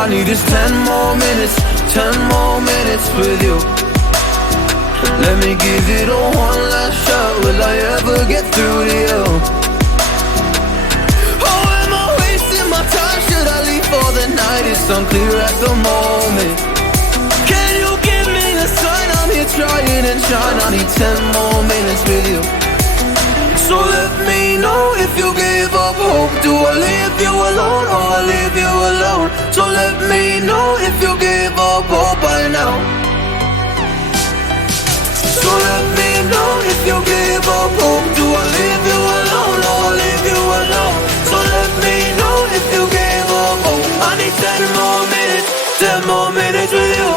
I need is 10 more minutes, 10 more minutes with you. Let me give it a one last shot. Will I ever get through to you? Oh, am I wasting my time? Should I leave for the night? It's unclear at the moment. Can you give me a sign? I'm here trying and trying. I need 10 more minutes with you. So let me know if you give up hope. Do I leave you alone or I leave you alone? So let me know if you give up hope by now. So let me know if you give up hope. Do I leave you alone or I leave you alone? So let me know if you give up hope. I need 10 more minutes, 10 more minutes with you.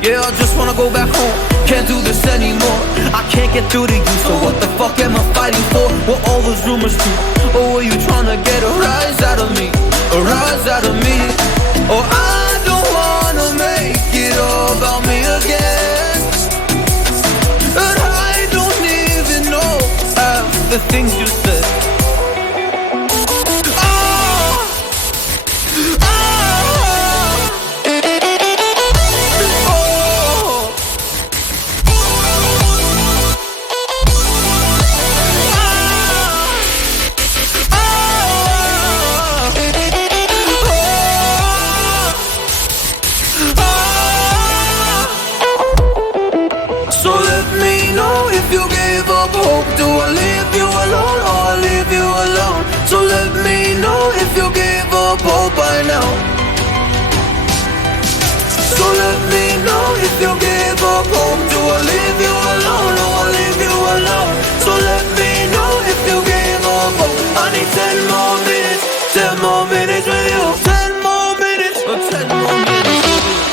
Yeah, I just wanna go back home. Can't do this anymore. I can't get through to you, so what the fuck am I fighting for? Were all those rumors true? Or were you trying to get a rise out of me? A rise out of me? Or I don't wanna make it all about me again. And I don't even know half the things you said. If you give up hope, do I leave you alone or I leave you alone? So let me know if you give up hope by now. So let me know if you give up hope. Do I leave you alone or I leave you alone? So let me know if you give up hope. I need 10 more minutes, 10 more minutes with you. 10 more minutes, or 10 more minutes with you.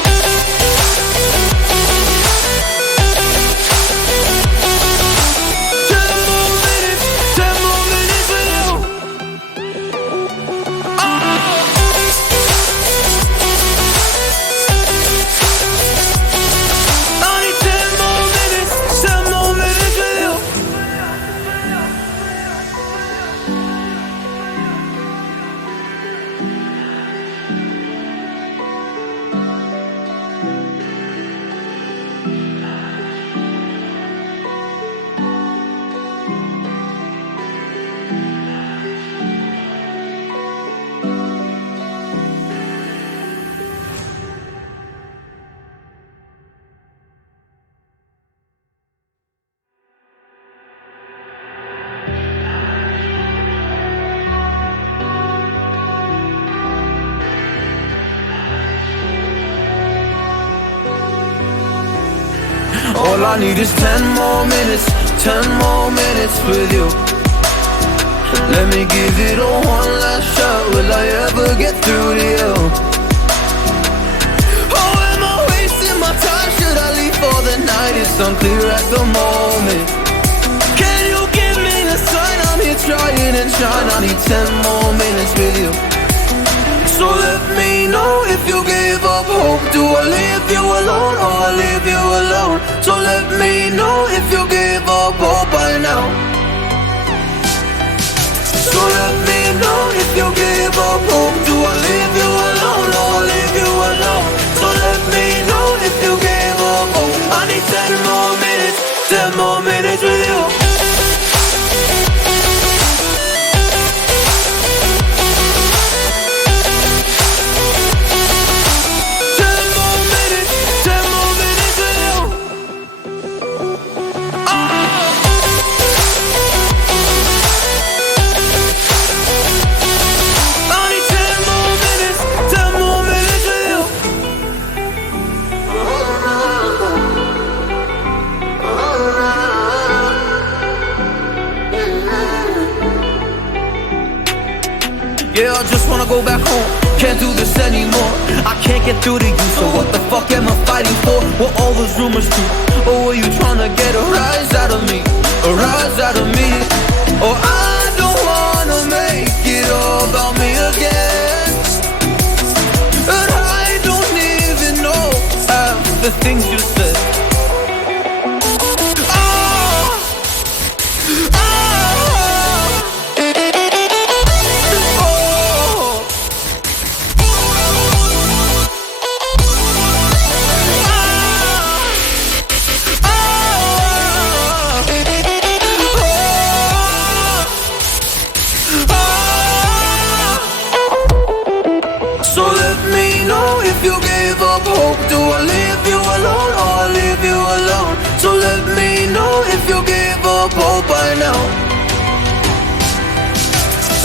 All I need is 10 more minutes, 10 more minutes with you. Let me give it a one last shot. Will I ever get through to you? Oh, am I wasting my time? Should I leave for the night? It's unclear at the moment. Can you give me a sign? I'm here trying and trying. I need 10 more minutes with you. So let me know if you give up hope. Do I leave you alone or I leave you alone? So let me know if you give up hope by now. So let me know if you give up hope. Do I leave you alone or I leave you alone? So let me know if you give up hope. I need 10 more minutes, 10 more minutes with you. Yeah, I just wanna go back home. Can't do this anymore. I can't get through to you, so what the fuck am I fighting for? What all those rumors true? Or were you trying to get a rise out of me? A rise out of me? Oh, I don't wanna make it all about me again. And I don't even know half the things you said. So let me know if you gave up hope. Do I leave you alone or I leave you alone? So let me know if you gave up hope by now.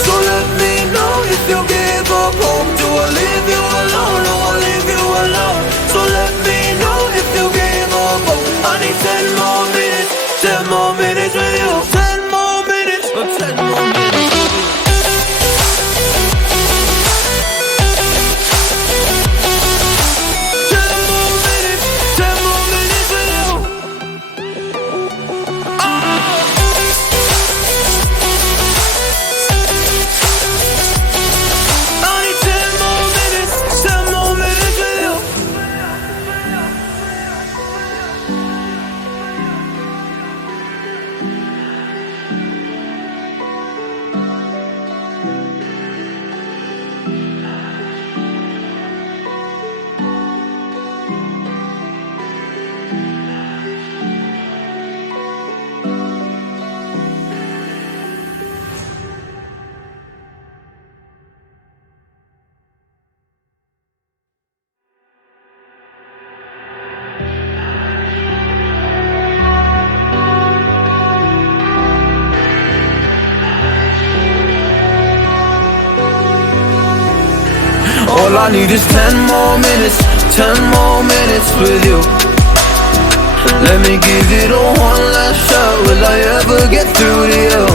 So let me know if you gave up hope. Do I leave you alone or I leave you alone? So let me know if you gave up hope. I need 10 more minutes, 10 more minutes with you. 10 more minutes, or 10 more minutes with you. All I need is 10 more minutes, 10 more minutes with you. Let me give it a one last shot. Will I ever get through to you?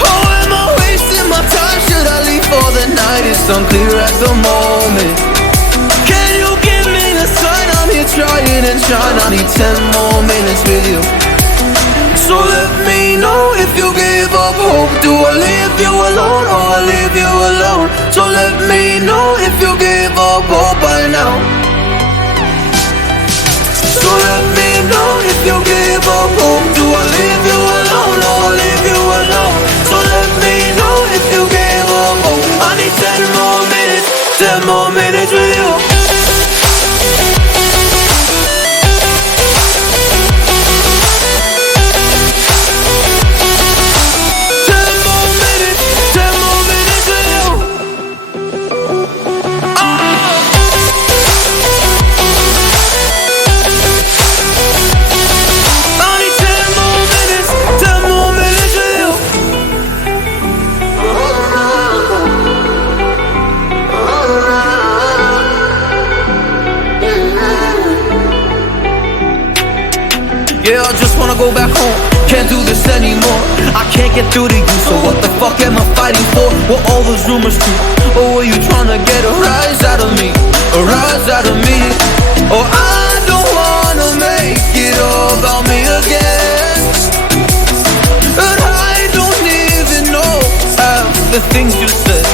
Oh, am I wasting my time? Should I leave for the night? It's unclear at the moment. Can you give me a sign? I'm here trying and trying. I need 10 more minutes with you. So let me know if you gave up hope. Do I leave you alone or I leave you alone? So let me know if you gave up hope by now. So let me know if you gave up hope. Do I leave you alone or I leave you alone? So let me know if you gave up hope. I need 10 more minutes, 10 more minutes with you. Yeah, I just wanna go back home. Can't do this anymore. I can't get through to you, so what the fuck am I fighting for? Were all those rumors true? Or were you trying to get a rise out of me? A rise out of me? Oh, I don't wanna make it all about me again. And I don't even know half the things you said.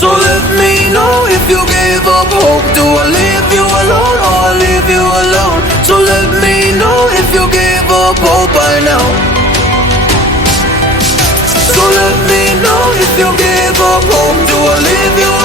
So let me know if you gave up hope. Do I leave you alone or I leave you alone? So let me know if you gave up hope by now. So let me know if you gave up hope. Do I leave you alone?